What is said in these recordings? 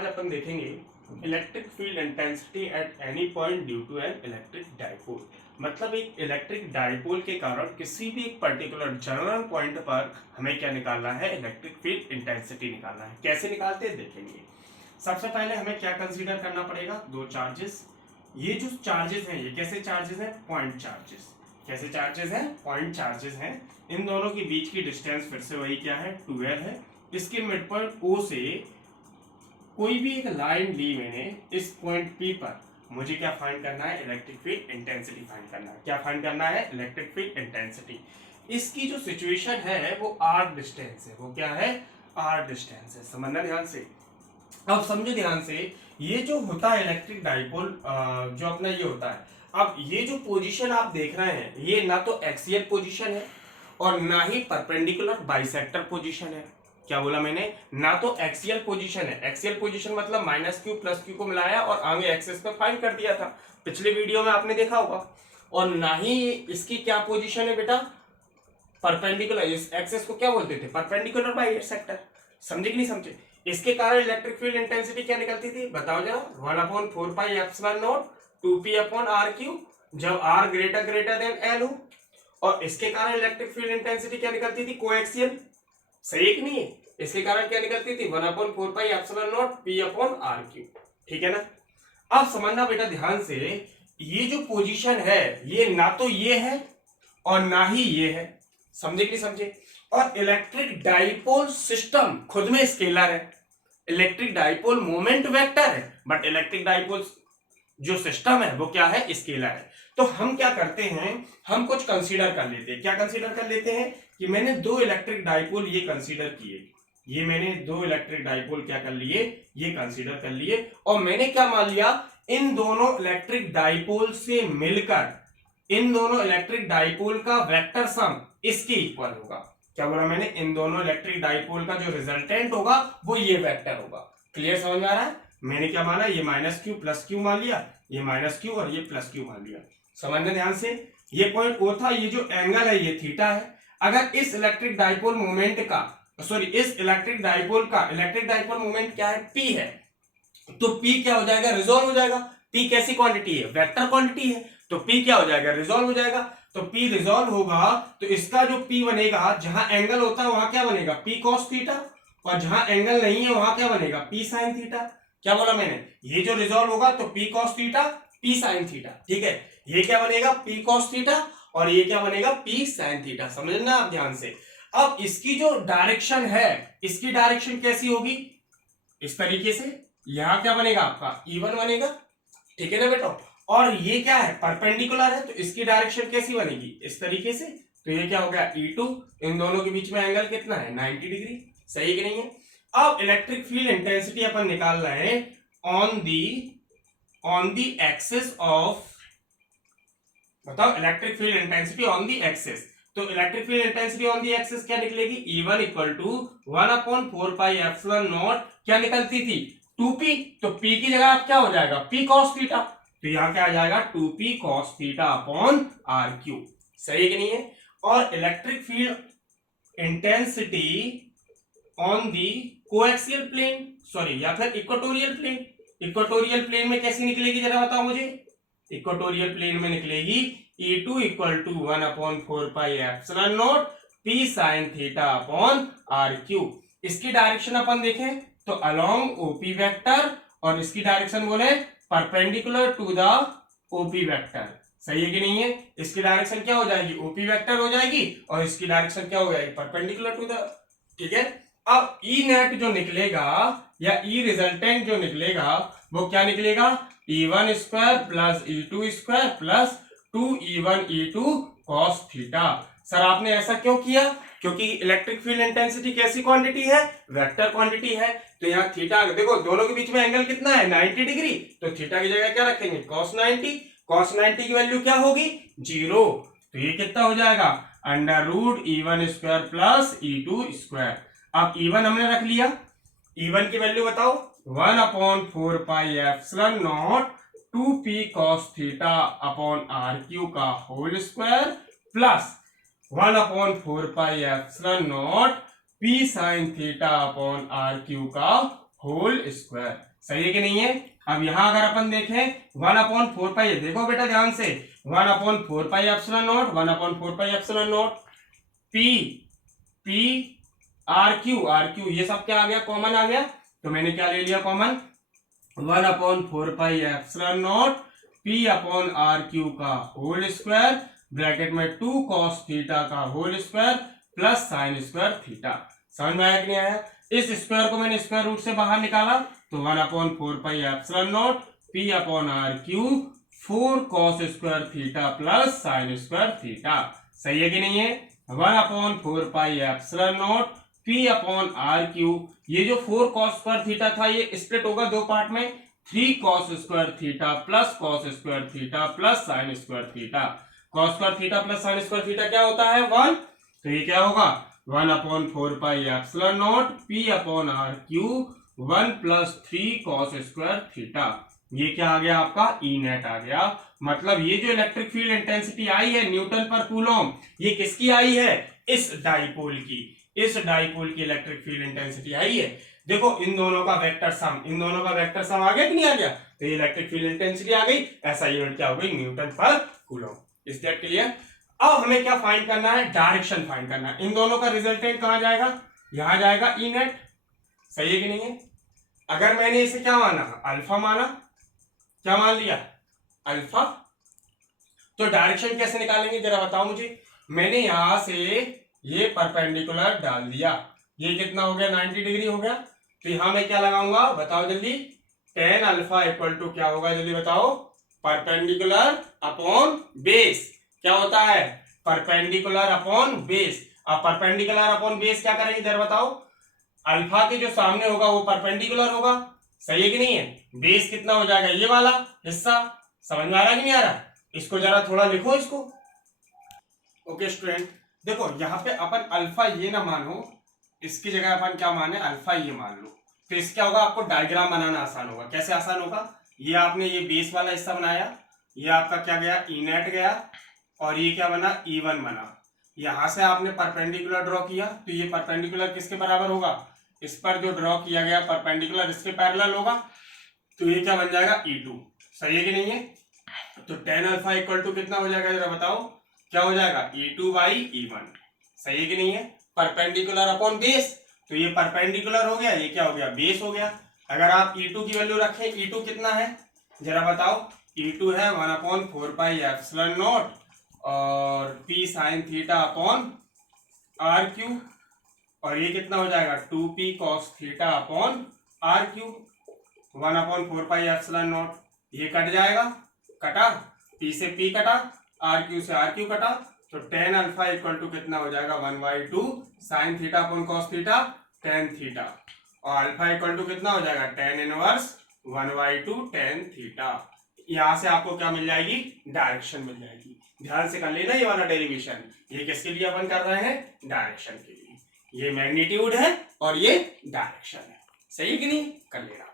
आज अपन देखेंगे electric field intensity at any point due to an electric dipole. मतलब एक इलेक्ट्रिक डाइपोल के कारण किसी भी एक पर्टिकुलर जनरल पॉइंट पर हमें क्या निकालना है, इलेक्ट्रिक फील्ड इंटेंसिटी निकालना है। कैसे निकालते हैं देखेंगे। सबसे पहले हमें क्या कंसीडर करना पड़ेगा, दो चार्जेस। ये जो चार्जेस हैं ये कैसे चार्जेस हैं, पॉइंट चार्जेस। कैसे चार्जेस हैं, पॉइंट चार्जेस हैं। इन दोनों के बीच की डिस्टेंस फिर से वही क्या है, 12 है। इसके मिड पॉइंट O से कोई भी एक लाइन ली मैंने इस पॉइंट P पर, मुझे क्या फाइंड करना है, इलेक्ट्रिक फील्ड इंटेंसिटी फाइंड करना है। क्या फाइंड करना है, इलेक्ट्रिक फील्ड इंटेंसिटी। इसकी जो सिचुएशन है वो r डिस्टेंस है। वो क्या है, r डिस्टेंस है। समझना ध्यान से। अब समझो ध्यान से, ये जो होता है इलेक्ट्रिक डाइपोल, जो अपना ये होता है, अब ये जो पोजीशन आप देख रहे हैं ये ना तो एक्सियल पोजीशन है और ना ही परपेंडिकुलर बाइसेक्टर पोजीशन है। क्या बोला मैंने, ना तो एक्सियल पोजीशन है। एक्सियल पोजीशन मतलब -q + q को मिलाया और आगे एक्सिस पे फाइंड कर दिया था, पिछले वीडियो में आपने देखा होगा। और ना ही इसकी क्या पोजीशन है बेटा, परपेंडिकुलर। इस एक्सिस को क्या बोलते थे, परपेंडिकुलर बाइसेक्टर। समझे कि नहीं समझे। इसके कारण इलेक्ट्रिक फील्ड इंटेंसिटी क्या निकलती थी, बताओ जरा। 1/4πε0 2p/r3 जब r ग्रेटर देन l हो। और इसके कारण इलेक्ट्रिक फील्ड इंटेंसिटी क्या निकलती थी, कोएक्सियल। सही है कि नहीं है। इसके कारण क्या निकलती थी, 1/4πε0 p/r3। ठीक है ना। अब समझना बेटा ध्यान से, ये जो पोजीशन है ये ना तो ये है और ना ही ये है। समझे कि नहीं समझे। और इलेक्ट्रिक डाइपोल सिस्टम खुद में स्केलर है। इलेक्ट्रिक डाइपोल मोमेंट वेक्टर है, बट इलेक्ट्रिक डाइपोल जो सिस्टम है वो क्या है, स्केलर है। तो हम क्या करते हैं, हम कुछ कंसीडर कर लेते हैं। क्या कंसीडर कर लेते हैं कि मैंने दो इलेक्ट्रिक डाइपोल ये कंसीडर किए। ये मैंने दो इलेक्ट्रिक डाइपोल क्या कर लिए, ये कंसीडर कर लिए। और मैंने क्या मान लिया, इन दोनों इलेक्ट्रिक डाइपोल से मिलकर इन दोनों इलेक्ट्रिक डाइपोल का वेक्टर सम इसके इक्वल होगा। क्या बोला मैंने, इन दोनों इलेक्ट्रिक डाइपोल का जो रिजल्टेंट होगा वो ये वेक्टर होगा। क्लियर समझ में आ रहा है। मैंने क्या माना, ये -q + q मान लिया, ये -q और ये +q मान लिया। समझना ध्यान से। ये पॉइंट O था, ये जो एंगल है ये थीटा है। अगर इस इलेक्ट्रिक डाइपोल मोमेंट का, सॉरी इस इलेक्ट्रिक डाइपोल का इलेक्ट्रिक डाइपोल मोमेंट क्या है, P है, तो P क्या हो जाएगा, रिजॉल्व हो जाएगा। P कैसी क्वांटिटी है, वेक्टर क्वांटिटी है, तो P क्या हो जाएगा, रिजॉल्व हो जाएगा। तो P रिजॉल्व होगा तो इसका जो P बनेगा, जहां एंगल होता है वहां क्या बनेगा, P cos थीटा, और जहां एंगल नहीं है वहां क्या बनेगा, P sin थीटा। क्या बोला मैंने, ये जो रिजॉल्व होगा तो P cos theta P sin theta. ठीक है, ये क्या बनेगा, P cos थीटा और ये क्या बनेगा, P sin थीटा। समझना आप ध्यान से। अब इसकी जो डायरेक्शन है, इसकी डायरेक्शन कैसी होगी, इस तरीके से। यहां क्या बनेगा आपका, E1 बनेगा। ठीक है ना बेटा। और ये क्या है, परपेंडिकुलर है, तो इसकी डायरेक्शन कैसी बनेगी, इस तरीके से। तो ये क्या हो गया, E2। इन दोनों के बीच में एंगल कितना है, 90 डिग्री। सही कि नहीं है। अब इलेक्ट्रिक फील्ड इंटेंसिटी अपन निकाल रहे हैं ऑन दी एक्सिस ऑफ, बताओ electric field intensity on the axis. तो electric field intensity on the axis क्या निकलेगी, E1 = 1/4πε0 क्या निकलती थी, 2p। तो p की जगह आप क्या हो जाएगा, p cos थीटा। तो यहां क्या आ जाएगा, 2p cos θ/r3। सही है कि नहीं है। और electric field intensity on the coaxial plane, sorry या फिर इक्वेटोरियल प्लेन। इक्वेटोरियल प्लेन में कैसी निकलेगी जरा बताओ मुझे। इक्वेटोरियल प्लेन में निकलेगी E2 = 1/4πε0 p sin θ/r3। इसकी डायरेक्शन अपन देखें तो अलोंग OP वेक्टर, और इसकी डायरेक्शन बोले perpendicular to the OP vector. सही है कि नहीं है। इसकी डायरेक्शन क्या हो जाएगी, OP वेक्टर हो जाएगी, और इसकी डायरेक्शन क्या हो जाएगी, परपेंडिकुलर टू द। ठीक है। अब E नेट जो निकलेगा या E रिजल्टेंट जो निकलेगा वो क्या निकलेगा, E1² + E2² + 2E1 E2 cos theta. Sir आपने ऐसा क्यों किया, क्योंकि इलेक्ट्रिक फील्ड इंटेंसिटी कैसी क्वांटिटी है, वेक्टर क्वांटिटी है। तो यहाँ थीटा देखो, दोनों के बीच में एंगल कितना है, 90 डिग्री। तो थीटा की जगह क्या रखेंगे, cos 90। cos 90 की वैल्यू क्या होगी, 0। तो ये कितना हो जाएगा, √E1² + E2²। अब E1 हमने रख लिया, E1 की वैल्यू बताओ, 1/4πε0 2p cos θ/r3 का whole square plus 1/4πε0 p sin θ/r3 का होल स्क्वायर। सही है कि नहीं है? अब यहां अगर अपन देखें 1/4 पाई, देखो बेटा ध्यान से, 1/4 pi epsilon not, 1/4 pi epsilon naught P P R cube ये सब क्या आ गया, कॉमन आ गया। तो मैंने क्या ले लिया common, 1/4 pi epsilon naught P upon R cube का होल स्क्वायर ब्रैकेट में 2 cos थीटा का whole square plus sine square theta. समझ में आया कि नहीं आया? इस स्क्वायर को मैंने स्क्वायर रूट से बाहर निकाला तो 1/4 pi epsilon naught P upon R cube 4 cos square theta plus sine square theta. सही है कि नहीं है? 1/4 pi epsilon naught P upon R cube, ये जो 4 cos स्क्वायर थीटा था ये स्प्लिट होगा दो पार्ट में, 3 cos square theta plus cos square theta plus sine square theta. cos square theta plus sine square theta क्या होता है, 1। तो ये क्या होगा, 1/4 pi epsilon naught P upon R cube 1 plus 3 cos square theta. ये क्या आ गया आपका, ई नेट आ गया। मतलब ये जो इलेक्ट्रिक फील्ड इंटेंसिटी आई है न्यूटन पर कूलम, ये किसकी आई है, इस डाइपोल की, इस डाइपोल की इलेक्ट्रिक फील्ड इंटेंसिटी आई है। देखो इन दोनों का वेक्टर सम, इन दोनों का वेक्टर सम आ गया कि नहीं आ गया, तो ये इलेक्ट्रिक फील्ड इंटेंसिटी आ गई। ऐसा यूनिट क्या हो गई, न्यूटन पर कूलम। इस दैट क्लियर? अब हमें क्या फाइंड करना है, डायरेक्शन फाइंड करना है। इन दोनों का रिजल्टेंट कहां जाएगा, यहां जाएगा ई नेट। सही है कि नहीं है? अगर मैंने इसे क्या माना, अल्फा माना, क्या मान लिया, अल्फा, तो डायरेक्शन कैसे निकालेंगे जरा बताओ मुझे। मैंने यहां से ये परपेंडिकुलर डाल दिया, ये कितना हो गया, 90 डिग्री हो गया। तो यहां मैं क्या लगाऊंगा बताओ जल्दी, tan अल्फा इक्वल टू क्या होगा जल्दी बताओ, परपेंडिकुलर अपॉन बेस। क्या होता है, परपेंडिकुलर अपॉन बेस। अब परपेंडिकुलर अपॉन बेस क्या करेंगे जरा बताओ, अल्फा के जो सामने होगा वो परपेंडिकुलर होगा। सही है कि नहीं है? बेस कितना हो जाएगा, ये वाला हिस्सा। समझ में आ रहा है कि नहीं आ रहा? इसको जरा थोड़ा लिखो इसको। ओके स्टूडेंट, देखो यहाँ पे अपन अल्फा ये ना मानो, इसकी जगह अपन क्या माने, अल्फा ये मान लो। तो इससे क्या होगा, आपको डायग्राम बनाना आसान होगा। कैसे आसान होगा, ये आपने ये बेस वाला हिस्सा बनाया, ये आपका क्या गया, ई नेट गया, और ये क्या बना, E1 बना। यहां से आपने परपेंडिकुलर ड्रॉ किया, तो ये परपेंडिकुलर किसके बराबर होगा, इस पर जो ड्रॉ किया गया परपेंडिकुलर इसके पैरेलल होगा। तो ये क्या बन जाएगा, E2। सही है कि नहीं है? तो tan अल्फा इक्वल टू कितना हो जाएगा जरा बताओ, क्या हो जाएगा, E2/E1। सही है कि नहीं है? परपेंडिकुलर अपॉन बेस, तो ये परपेंडिकुलर हो गया, ये क्या हो गया, बेस हो गया। अगर आप E2 की वैल्यू रखें, E2 कितना है जरा बताओ, E2 है 1/4 पाई एप्सिलॉन नॉट और P sine theta upon R cube, और ये कितना हो जाएगा, 2P cos theta upon R cube. 1/4 pi epsilon naught, ये कट जाएगा, कटा, P से P कटा, आर क्यू से आर क्यू कटा, तो tan अल्फा इक्वल टू कितना हो जाएगा, 1/2 sign theta upon cos theta tan theta, और अल्फा इक्वल टू कितना हो जाएगा, tan इनवर्स 1/2 tan थीटा। यहां से आपको क्या मिल जाएगी, डायरेक्शन मिल जाएगी। ध्यान से कर लेना ये वाला डेरिवेशन, ये किसके लिए अपन कर रहे हैं, डायरेक्शन के लिए। ये मैग्नीट्यूड है और ये डायरेक्शन है। सही कि नहीं, कर लेना।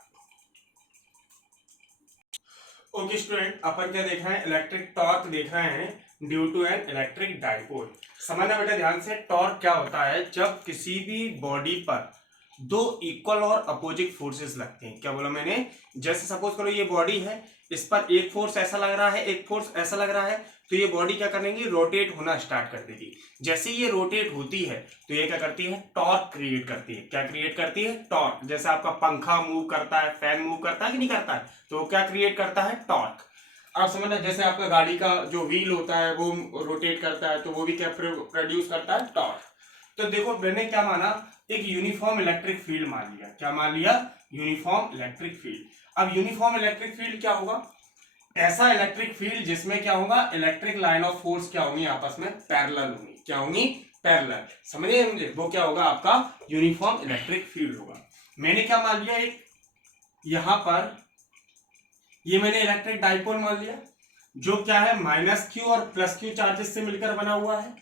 ओके स्टूडेंट, अपन क्या देख रहे हैं, इलेक्ट्रिक टॉर्क देख रहे हैं due to an electric dipole. समझना बेटा ध्यान से, टॉर्क क्या होता है, जब किसी भी बॉडी पर दो इक्वल और अपोजिट फोर्सेस लगते हैं। क्या बोला मैंने, जैसे सपोज करो ये बॉडी है, इस पर एक फोर्स ऐसा लग रहा है, एक फोर्स ऐसा लग रहा है, तो ये बॉडी क्या करेंगी, रोटेट होना स्टार्ट कर देगी। जैसे ये रोटेट होती है तो ये क्या करती है, टॉर्क क्रिएट करती है। क्या क्रिएट करती है, टॉर्क। जैसे आपका पंखा मूव करता है, फैन मूव करता है कि नहीं करता है, तो वो क्या क्रिएट करता है, टॉर्क। आप समझना, जैसे आपका गाड़ी का जो व्हील होता है वो रोटेट करता है, तो वो भी क्या प्रोड्यूस करता है, टॉर्क। तो देखो मैंने क्या माना, एक यूनिफॉर्म इलेक्ट्रिक फील्ड मान लिया। क्या मान लिया, यूनिफॉर्म इलेक्ट्रिक फील्ड। अब यूनिफॉर्म इलेक्ट्रिक फील्ड क्या होगा, ऐसा इलेक्ट्रिक फील्ड जिसमें क्या होगा, इलेक्ट्रिक लाइन ऑफ फोर्स क्या होंगी, आपस में पैरेलल होंगी। क्या होंगी, पैरेलल। समझे मुझे, वो क्या होगा आपका यूनिफॉर्म इलेक्ट्रिक फील्ड होगा। मैंने क्या मान लिया, एक यहां पर ये मैंने इलेक्ट्रिक डाइपोल मान लिया, जो क्या है, -q और +q चार्जेस से मिलकर बना हुआ है।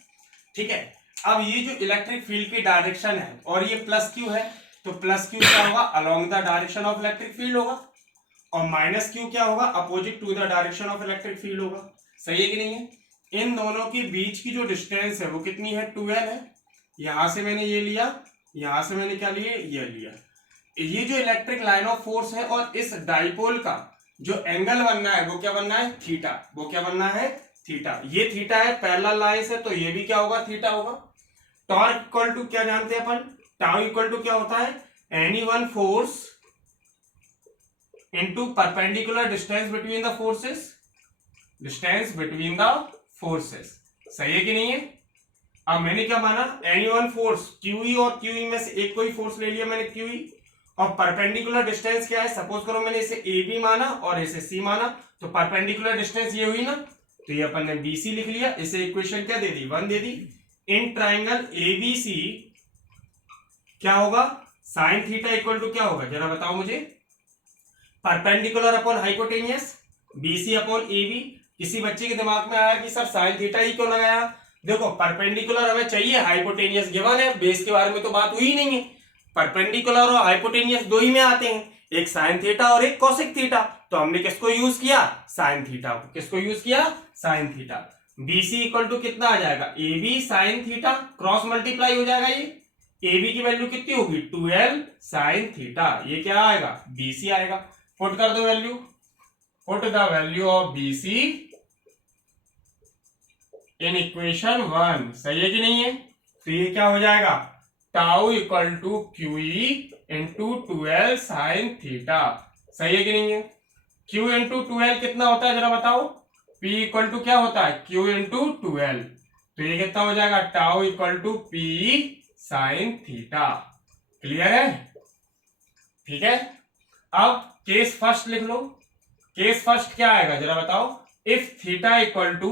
ठीक है, अब ये जो इलेक्ट्रिक फील्ड की डायरेक्शन है और ये +q है, तो +q क्या होगा, along the direction of electric field होगा, और -q क्या होगा, opposite to the direction of electric field होगा। सही है कि नहीं है? इन दोनों के बीच की जो डिस्टेंस है वो कितनी है, 2l है। यहां से मैंने ये लिया, यहां से मैंने क्या लिए, ये लिया। ये जो इलेक्ट्रिक लाइन ऑफ फोर्स है और इस डाइपोल का जो एंगल बनना है वो क्या बनना है, थीटा। वो क्या बनना है, थीटा। ये थीटा है, पैरेलल लाइन से, तो ये भी क्या होगा, थीटा होगा। टॉर्क इक्वल टू क्या जानते हैं अपन, टाउ इक्वल टू क्या होता है, any one force into perpendicular distance between the forces, distance between the forces. सही है कि नहीं है। अब मैंने क्या माना, एनी वन फोर्स, क्यूई और क्यूई में से एक कोई फोर्स ले लिया मैंने, क्यूई, और परपेंडिकुलर डिस्टेंस क्या है, सपोज करो मैंने इसे ए बी माना और इसे सी माना, तो परपेंडिकुलर डिस्टेंस ये हुई ना, तो ये अपन ने बी सी लिख लिया। इसे इक्वेशन क्या दे दी, 1 दे दी। In triangle A B C क्या होगा, साइन थीटा इक्वल टू क्या होगा, जरा बताओ मुझे, perpendicular upon hypotenuse, BC upon A B. किसी बच्चे के दिमाग में आया कि सर साइन थीटा ही क्यों लगाया, देखो परपेंडिकुलर हमें चाहिए, हाइपोटेनियस गिवन है, बेस के बारे में तो बात हुई नहीं है। परपेंडिकुलर और हाइपोटेनियस दो ही में आते हैं, एक साइन थीटा और एक कोसेक थीटा, तो हमने किसको यूज किया, साइन थीटा को। किसको यूज किया, sine theta. BC equal to कितना आ जाएगा, A B sine theta, cross multiply हो जाएगा, ये ए बी की वैल्यू कितनी होगी, 12 साइन थीटा, ये क्या आएगा, बीसी आएगा। पुट कर दो value, put the value of BC in equation 1। सही है कि नहीं है। तो ये क्या हो जाएगा, tau equal to QE into 12 sine theta. सही है कि नहीं है। क्यू इंटू 12 कितना होता है जरा बताओ, P इक्वल टू क्या होता है, Q इंटू 12, तो ये कितना हो जाएगा, tau equal to P sine theta. Clear है, ठीक है। अब केस फर्स्ट लिख लो। केस फर्स्ट क्या आएगा जरा बताओ, if theta equal to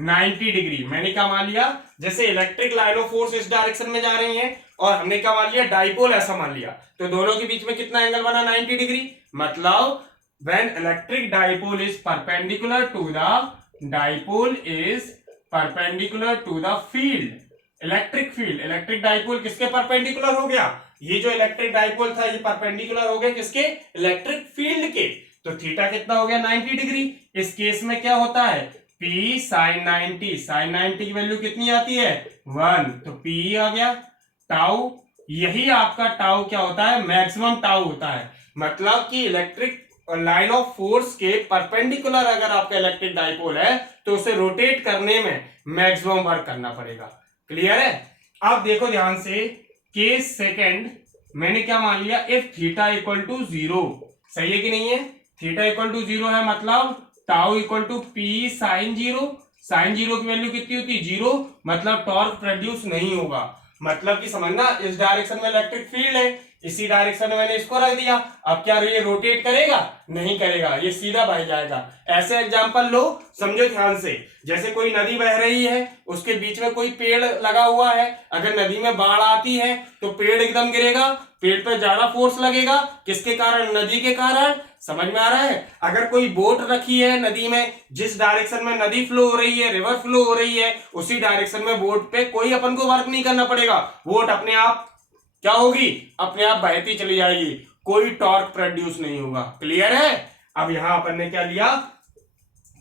90 degree. मैंने क्या मान लिया, जैसे इलेक्ट्रिक लाइन ऑफ फोर्स इस डायरेक्शन में जा रही है और हमने क्या मान लिया, डाइपोल ऐसा मान लिया, तो दोनों के बीच में कितना एंगल बना, 90 डिग्री। मतलब when electric dipole is perpendicular to the dipole is perpendicular to the field, electric field, electric dipole किसके परपेंडिकुलर हो गया, ये जो इलेक्ट्रिक डाइपोल था ये परपेंडिकुलर हो गया किसके, इलेक्ट्रिक फील्ड के, तो थीटा कितना हो गया, 90 डिग्री। इस केस में क्या होता है, P साइन 90, साइन 90 की वैल्यू कितनी आती है, 1, तो P आ गया। टाउ, यही आपका टाउ क्या होता है, मैक्सिमम टाउ होता है। मतलब कि इलेक्ट्रिक लाइन ऑफ फोर्स के परपेंडिकुलर अगर आपका इलेक्ट्रिक डाइपोल है तो उसे रोटेट करने में मैक्सिमम वर्क करना पड़ेगा। क्लियर है। अब देखो ध्यान से, केस सेकंड मैंने क्या मान लिया, इफ थीटा इक्वल टू 0। सही है कि नहीं है। थीटा इक्वल टू 0 है, मतलब tau equal to P sine 0। Sine 0 की वैल्यू कितनी होती है, 0, मतलब टॉर्क प्रोड्यूस नहीं होगा। मतलब कि समझना, इस डायरेक्शन में इलेक्ट्रिक फील्ड है, इसी डायरेक्शन में मैंने इसको रख दिया, अब क्या ये रोटेट करेगा, नहीं करेगा, ये सीधा बह जाएगा। ऐसे एग्जांपल लो, समझो ध्यान से, जैसे कोई नदी बह रही है, उसके बीच में कोई पेड़ लगा हुआ है, अगर नदी में बाढ़ आती है तो पेड़ एकदम गिरेगा, पेड़ पे ज्यादा फोर्स लगेगा, किसके कारण, नदी के कारण। समझ में आ रहा है। अगर कोई बोट रखी है नदी में, जिस डायरेक्शन में नदी फ्लो हो रही है, रिवर फ्लो हो रही है, उसी डायरेक्शन में बोट पे कोई अपन को वर्क नहीं करना पड़ेगा, बोट अपने आप क्या होगी, अपने आप बहती चली जाएगी, कोई टॉर्क प्रोड्यूस नहीं होगा। क्लियर है। अब यहां अपन ने क्या लिया,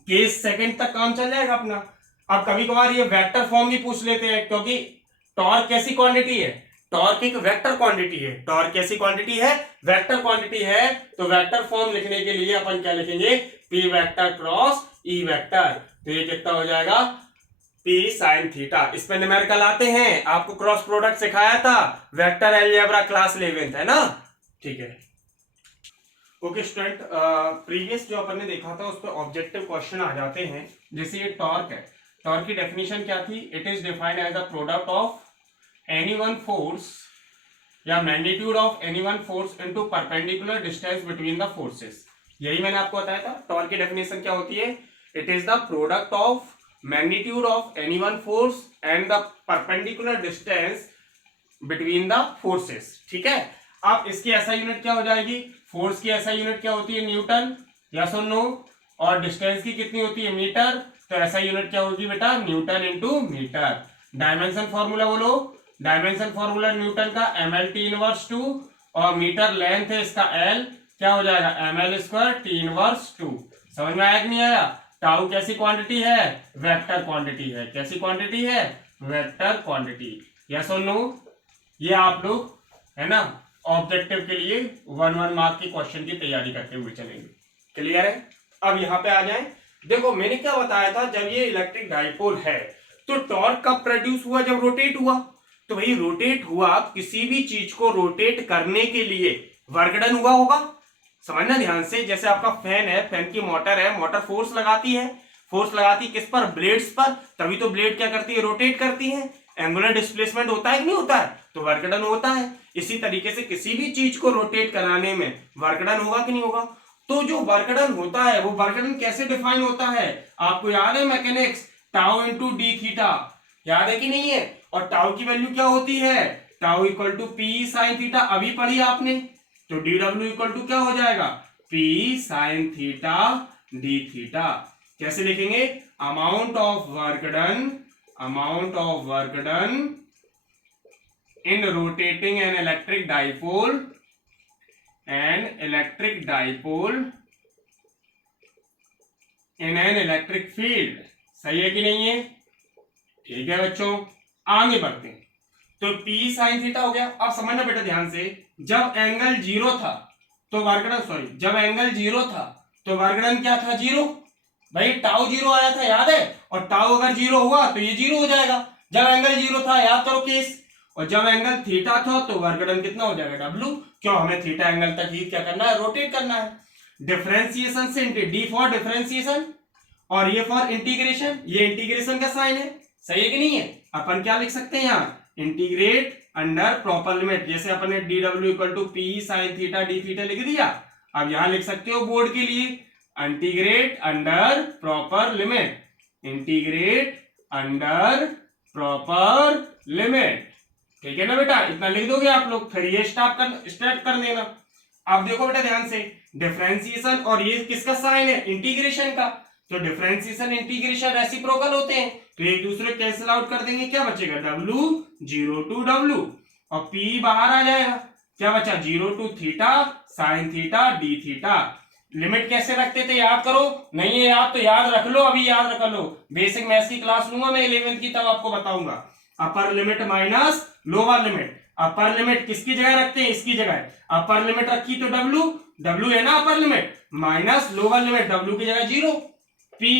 केस सेकंड तक काम चल जाएगा अपना। अब कभी कभार ये वेक्टर फॉर्म भी पूछ लेते हैं, क्योंकि टॉर्क कैसी क्वांटिटी है, टॉर्क एक वेक्टर क्वांटिटी है। टॉर्क कैसी क्वांटिटी है, वेक्टर क्वांटिटी है। तो वेक्टर फॉर्म लिखने के लिए अपन क्या लिखेंगे, P vector cross E vector, तो ये कितना हो जाएगा, P साइन थीटा। इस पे न्यूमेरिकल आते हैं, आपको क्रॉस प्रोडक्ट सिखाया था, वेक्टर अलजेब्रा क्लास 11th है ना, ठीक है। ओके स्टूडेंट, प्रीवियस जो अपन ने देखा था उस पर ऑब्जेक्टिव क्वेश्चन आ जाते हैं। जैसे ये टॉर्क है, टॉर्क की डेफिनेशन क्या थी, it is defined as the product of any one force या magnitude of any one force into perpendicular distance between the forces. यही मैंने आपको बताया था, टॉर्क की डेफिनेशन क्या होती है, it is the product of magnitude of any one force and the perpendicular distance between the forces। ठीक है। अब इसकी ऐसा यूनिट क्या हो जाएगी, फोर्स की ऐसा यूनिट क्या होती है, न्यूटन, यस और नो, और डिस्टेंस की कितनी होती है, मीटर, तो ऐसा यूनिट क्या होगी बेटा, newton into metre. Dimension formula बोलो, डायमेंशन फॉर्मूला न्यूटन का ml T−2, और मीटर लेंथ है इसका l, क्या हो जाएगा, ml² T−2। समझ में आया कि नहीं आया। टाउ कैसी क्वांटिटी है, वेक्टर क्वांटिटी है। कैसी क्वांटिटी है, वेक्टर क्वांटिटी। यस और नो, ये आप लोग है ना ऑब्जेक्टिव के लिए 1 मार्क की क्वेश्चन की तैयारी करते हुए चलेंगे। क्लियर है? अब यहाँ पे आ जाएं। देखो मैंने क्या बताया था, जब ये इलेक्ट्रिक डाइपोल है तो टॉर्क कब प्रोड्यूस हुआ? जब रोटेट हुआ। तो भाई रोटेट हुआ, किसी भी चीज को रोटेट करने के लिए वर्क डन हुआ होगा। समझना ध्यान से, जैसे आपका फैन है, फैन की मोटर है, मोटर फोर्स लगाती है, फोर्स लगाती किस पर? ब्लेड्स पर, तभी तो ब्लेड क्या करती है? रोटेट करती है। एंगुलर डिस्प्लेसमेंट होता है कि नहीं होता है? तो वर्क डन होता है। इसी तरीके से किसी भी चीज को रोटेट कराने में वर्क डन होगा कि नहीं होगा? तो जो वर्क डन होता है वो वर्क डन कैसे डिफाइन होता है? आपको याद है mechanics, tau into D theta, याद है कि नहीं है? और टाउ की वैल्यू क्या होती है? Tau equal to P sine theta, अभी पढ़ी आपने। तो डी डब्ल्यू इक्वल टू क्या हो जाएगा? P sine theta D theta. कैसे लिखेंगे? Amount of work done, amount of work done in rotating an electric dipole, N electric dipole in an electric field. सही है कि नहीं है? ठीक है बच्चों, आगे बढ़ते हैं। तो P साइन थीटा हो गया। अब समझना बेटा ध्यान से, जब एंगल जीरो था तो वर्कडन, सॉरी, जब एंगल जीरो था तो वर्कडन क्या था? जीरो। भाई टाउ जीरो आया था, याद है? और टाउ अगर जीरो हुआ तो ये जीरो हो जाएगा। जब एंगल जीरो था, याद करो केस। और जब एंगल थीटा था तो वर्कडन कितना हो जाएगा? डब्ल्यू। क्यों? हमें थीटा एंगल तक ही क्या करना है? रोटेट करना है। डिफरेंशिएशन से, डी फॉर डिफरेंशिएशन और ये फॉर इंटीग्रेशन, ये इंटीग्रेशन का साइन है। सही है कि नहीं है? अपन क्या लिख सकते हैं यहाँ? Integrate under proper limit. जैसे अपन ने D W equal to P sine theta D theta लिख दिया, अब यहां लिख सकते हो बोर्ड के लिए, integrate under proper limit, integrate under proper limit. ठीक है ना बेटा? इतना लिख दोगे आप लोग, फिर ये स्टार्ट कर देना। अब देखो बेटा ध्यान से, डिफरेंशिएशन और ये किसका साइन है? इंटीग्रेशन का। तो डिफरेंशिएशन इंटीग्रेशन रेसिप्रोकल होते हैं, तो एक दूसरे कैंसिल आउट कर देंगे। क्या बचेगा? डब्ल्यू, जीरो टू डब्ल्यू, और पी बाहर आ जाएगा। क्या बचा? Zero to theta sine theta D theta. Limit कैसे रखते थे? याद करो। नहीं है याद तो याद रख लो, अभी याद रख लो। बेसिक मैथ्स की क्लास लूंगा मैं 11th की, तब आपको बताऊंगा। अपर limit minus lower limit. Upper limit किसकी जगह रखते हैं? इसकी जगह। अपर लिमिट रखी तो डब्ल्यू, डब्ल्यू है ना upper limit, minus lower limit, W की जगह जीरो। पी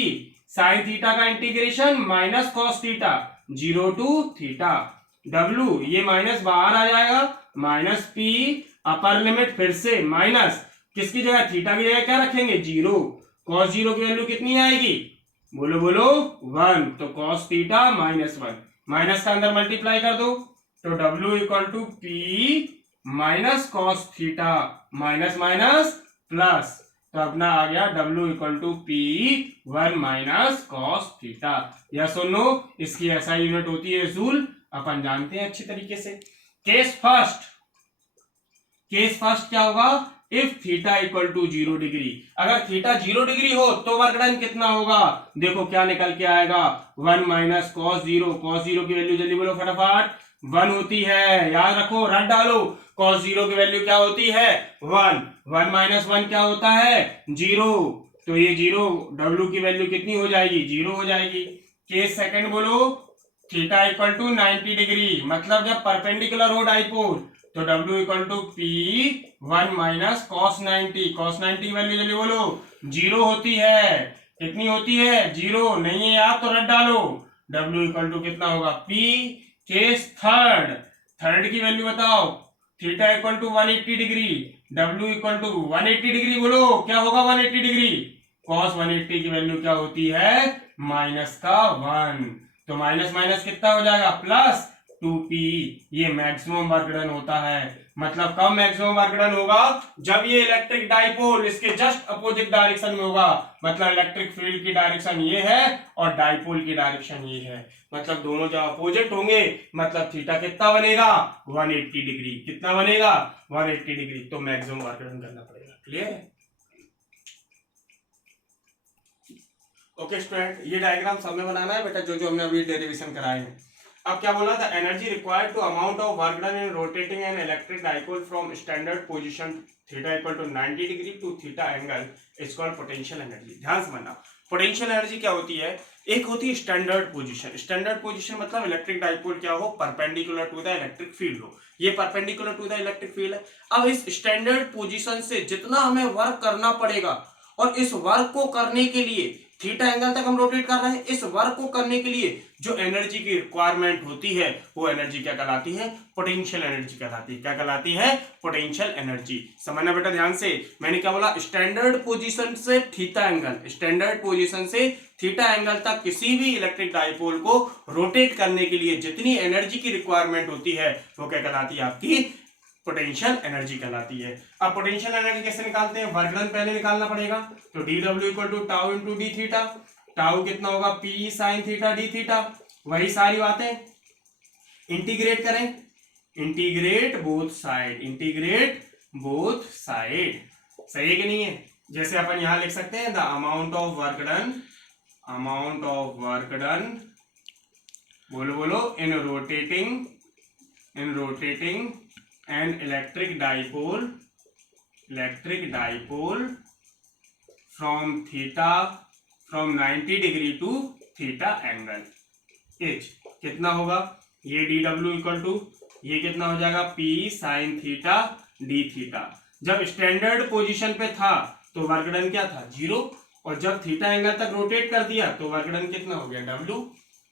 साइन थीटा का integration minus cos theta, zero to theta. W ये माइनस बाहर आ जाएगा, माइनस पी अपर लिमिट फिर से माइनस किसकी जगह? थीटा की जगह क्या रखेंगे? जीरो। कॉस जीरो की वैल्यू कितनी आएगी? बोलो बोलो, 1। तो कॉस थीटा माइनस 1, माइनस का अंदर मल्टीप्लाई कर दो, तो W equal to P minus cos theta, minus minus plus, तो अपना आ गया W equal to P 1 minus cos theta. या सुनो, इसकी ऐसा यूनिट होती है जूल, अपन जानते हैं अच्छी तरीके से। केस फर्स्ट, केस फर्स्ट क्या होगा? If theta equal to 0 degree, अगर थीटा 0 डिग्री हो तो वर्क डन कितना होगा? देखो क्या निकल के आएगा? 1 minus cos zero. Cos zero की वैल्यू जल्दी बोलो फटाफट, 1 होती है। याद रखो, रट डालो। कॉस जीरो की वैल्यू क्या होती है? 1। 1 माइनस 1 क्या होता है? 0। तो ये 0, डब्ल्यू की वैल्यू कितनी हो जाएगी? 0 हो जाएगी। केस सेकंड बोलो, थीटा इक्वल टू 90 डिग्री, मतलब जब परपेंडिकुलर हो डाइपोल, तो W equal to P 1 minus cos 90। Cos 90 की वैल्यू जल्दी बोलो, 0 होती है। कितनी होती है? 0। नहीं है याद तो रट डालो। डब्ल्यू इक्वल टू कितना होगा? पी। केस थर्ड, थर्ड की वैल्यू बताओ। Theta equal to 180 degree, W equal to 180 degree. बोलो क्या होगा 180 डिग्री? कॉस 180 की वैल्यू क्या होती है? माइनस का 1। तो माइनस माइनस कितना हो जाएगा? Plus 2p। ये मैक्सिमम वर्क डन होता है। मतलब कब मैक्सिमम वर्क डन होगा? जब ये इलेक्ट्रिक डाइपोल इसके जस्ट अपोजिट डायरेक्शन में होगा। मतलब इलेक्ट्रिक फील्ड की डायरेक्शन ये है और डाइपोल की डायरेक्शन ये है, मतलब दोनों जब अपोजिट होंगे, मतलब थीटा कितना बनेगा? 180 डिग्री। कितना बनेगा? 180 डिग्री। तो मैक्सिमम वर्क डन करना पड़ेगा। क्लियर है? ओके स्टूडेंट, ये डायग्राम सब में बनाना है बेटा, जो जो हमने अभी डेरिवेशन कराए हैं। अब क्या बोला था, energy required to amount of work done in rotating an electric dipole from standard position theta equal to 90 degree to theta angle is called potential energy. ध्यान समझना, पोटेंशियल एनर्जी क्या होती है, एक होती है स्टैंडर्ड पोजीशन। स्टैंडर्ड पोजीशन मतलब electric dipole क्या हो, perpendicular to the electric field हो, ये perpendicular to the electric field है। अब इस स्टैंडर्ड पोजीशन से जितना हमें वर्क करना पड़ेगा और इस वर्क को करने के लिए थीटा एंगल तक हम रोटेट कर रहे हैं, इस वर्क को करने के लिए जो एनर्जी की रिक्वायरमेंट होती है वो एनर्जी क्या कहलाती है, पोटेंशियल एनर्जी कहलाती है। क्या कहलाती है, पोटेंशियल एनर्जी। समझना बेटा ध्यान से, मैंने क्या बोला, स्टैंडर्ड पोजीशन से थीटा एंगल, स्टैंडर्ड पोजीशन से थीटा एंगल तक किसी भी इलेक्ट्रिक डाइपोल को रोटेट करने के लिए जितनी एनर्जी की रिक्वायरमेंट होती है वो क्या कहलाती है, आपकी पोटेंशियल एनर्जी कहलाती है। अब पोटेंशियल एनर्जी कैसे निकालते हैं, वर्क डन पहले निकालना पड़ेगा, तो D W equal to tau into D theta, tau कितना होगा, P sine theta D theta, वही सारी बातें इंटीग्रेट करें, integrate both side, integrate both side, सही है कि नहीं है। जैसे अपन यहां लिख सकते हैं the amount of work done, amount of work done, बोलो बोलो, in rotating an electric dipole from 90 degree to theta angle is कितना होगा, ये डी डब्ल्यू इक्वल टू ये कितना हो जाएगा, P sine theta D theta. जब स्टैंडर्ड पोजीशन पे था तो वर्क डन क्या था, 0, और जब थीटा एंगल तक रोटेट कर दिया तो वर्क डन कितना हो गया, W।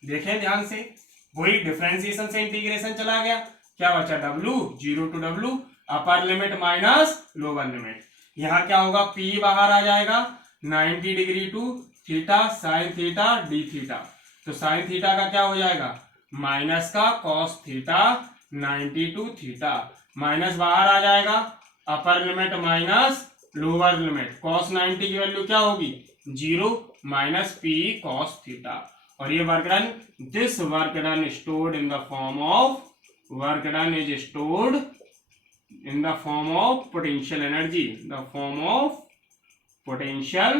देखें ध्यान से, वही डिफरेंशिएशन से इंटीग्रेशन चला गया, क्या बचा, W, 0 to W, upper limit minus lower limit. यहां क्या होगा, P बाहर आ जाएगा, 90 degree to theta sine theta D theta, तो साइन थीटा का क्या हो जाएगा, माइनस का cos theta 90 to theta, minus बाहर आ जाएगा, upper limit minus lower limit, cos 90 की वैल्यू क्या होगी, 0 माइनस P कॉस थीटा। और ये work done, this work done stored in the form of, work done is stored in the form of potential energy, the form of potential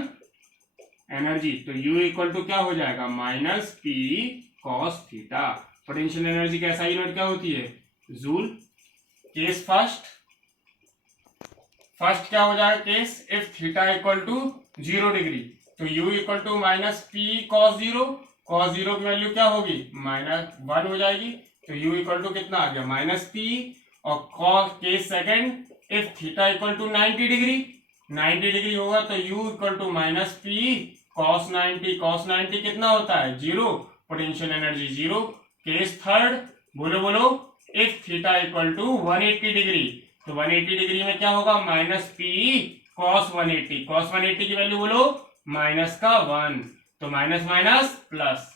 energy। तो U equal to क्या हो जाएगा, minus P cos theta. Potential energy का SI unit क्या होती है, joule. Case first क्या हो जाएगा, case if theta equal to 0 degree, तो U equal to minus P cos 0, cos 0 की वैल्यू क्या होगी, -1 हो जाएगी, तो U इक्वल टू कितना आ गया, माइनस P। और cos case second, if theta equal to 90 degree, 90 degree होगा तो U equal to minus P cos 90, cos 90 कितना होता है, 0, पोटेंशियल एनर्जी 0। केस थर्ड, बोलो, if theta equal to 180 degree, तो 180 डिग्री में क्या होगा, माइनस P cos 180, cos 180 की वैल्यू बोलो, माइनस का 1, तो माइनस माइनस प्लस,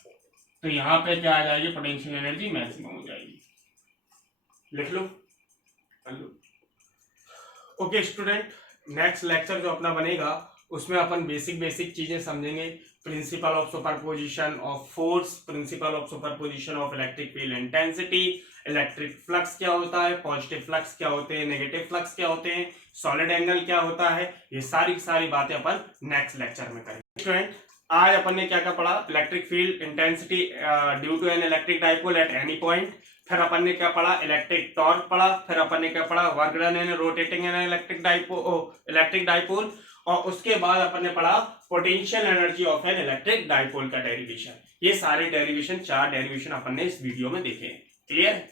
तो यहां पे क्या आ जाएगी, पोटेंशियल एनर्जी मैक्सिमम हो जाएगी। लिख लो, कर लो। ओके स्टूडेंट, नेक्स्ट लेक्चर जो अपना बनेगा उसमें अपन बेसिक चीजें समझेंगे, principle of superposition of force, principle of superposition of electric field intensity, electric flux क्या होता है, पॉजिटिव फ्लक्स क्या होते हैं, नेगेटिव फ्लक्स क्या होते हैं, सॉलिड एंगल क्या होता है, ये सारी बातें अपन नेक्स्ट लेक्चर में करेंगे। स्टूडेंट, आज अपन ने क्या क्या पढ़ा, electric field intensity due to an electric dipole at any point, फिर अपन ने क्या पढ़ा, इलेक्ट्रिक टॉर्क पढ़ा, फिर अपन ने क्या पढ़ा, work done in rotating an electric dipole, और उसके बाद अपन ने पढ़ा potential energy of N electric dipole का डेरिवेशन। ये सारे डेरिवेशन, 4 डेरिवेशन अपन ने इस वीडियो में देखे हैं। क्लियर?